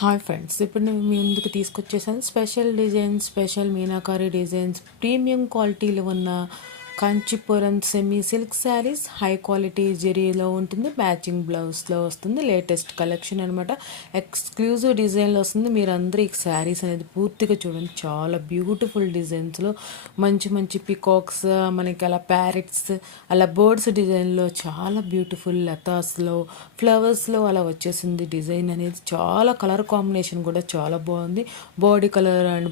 Hi friends, ఇప్పుడు నేను మీ ముందుకు తీసుకొచ్చేసాను special designs, special meenakari designs, premium క్వాలిటీలో ఉన్న Kanchipuram semi silk saris. High quality జెరీలో ఉంటుంది, మ్యాచింగ్ బ్లౌజ్లో వస్తుంది. లేటెస్ట్ కలెక్షన్ అనమాట, ఎక్స్క్లూజివ్ డిజైన్లో వస్తుంది. మీరు అందరూ ఈ శారీస్ అనేది పూర్తిగా చూడండి, చాలా బ్యూటిఫుల్ డిజైన్స్లో మంచి మంచి పికాక్స్, మనకి అలా ప్యారెట్స్, అలా బర్డ్స్ డిజైన్లో చాలా బ్యూటిఫుల్ లతాస్లో, ఫ్లవర్స్లో అలా వచ్చేసింది. డిజైన్ అనేది చాలా కలర్ కాంబినేషన్ కూడా చాలా బాగుంది. Body colour and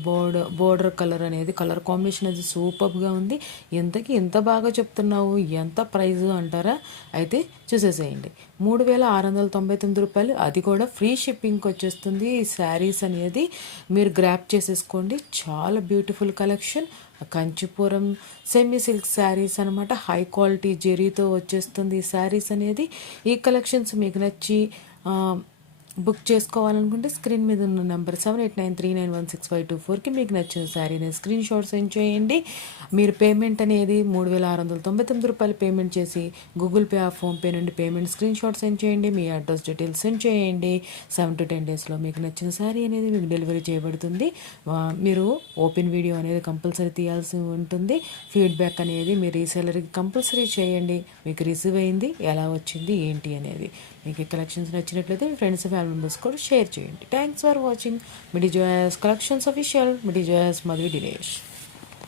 border colour అనేది కలర్ కాంబినేషన్ అది సూపర్గా ఉంది. ఎంతకి ఎంత బాగా చెప్తున్నావు, ఎంత ప్రైజు అంటారా? అయితే చూసేసేయండి. 3699 రూపాయలు, అది కూడా ఫ్రీ షిప్పింగ్కి వచ్చేస్తుంది. ఈ శారీస్ అనేది మీరు గ్రాప్ చేసేసుకోండి. చాలా beautiful collection. Kanchipuram semi silk saris అనమాట, హై క్వాలిటీ జెరీతో వచ్చేస్తుంది ఈ శారీస్ అనేది. ఈ కలెక్షన్స్ మీకు నచ్చి బుక్ చేసుకోవాలనుకుంటే స్క్రీన్ మీద ఉన్న నెంబర్ 7893916524కి మీకు నచ్చిన శారీని స్క్రీన్ షాట్ సెండ్ చేయండి. మీరు పేమెంట్ అనేది 3699 రూపాయలు పేమెంట్ చేసి గూగుల్ పే ఆ ఫోన్పే నుండి పేమెంట్ స్క్రీన్ షాట్ సెండ్ చేయండి. మీ అడ్రస్ డీటెయిల్స్ సెండ్ చేయండి. 7 to 10 డేస్లో మీకు నచ్చిన శారీ అనేది మీకు డెలివరీ చేయబడుతుంది. మీరు ఓపెన్ వీడియో అనేది కంపల్సరీ తీయాల్సి ఉంటుంది. ఫీడ్బ్యాక్ అనేది మీ రీసెలర్కి కంపల్సరీ చేయండి. మీకు రిసీవ్ అయింది, ఎలా వచ్చింది, ఏంటి అనేది. మీకు ఈ కలెక్షన్స్ నచ్చినట్లయితే మీ ఫ్రెండ్స్ ఫ్యామిలీ మెంబర్స్ కూడా షేర్ చేయండి. Thanks for watching. Midi Joys collections official, Midi Joys Madhuri Dinesh.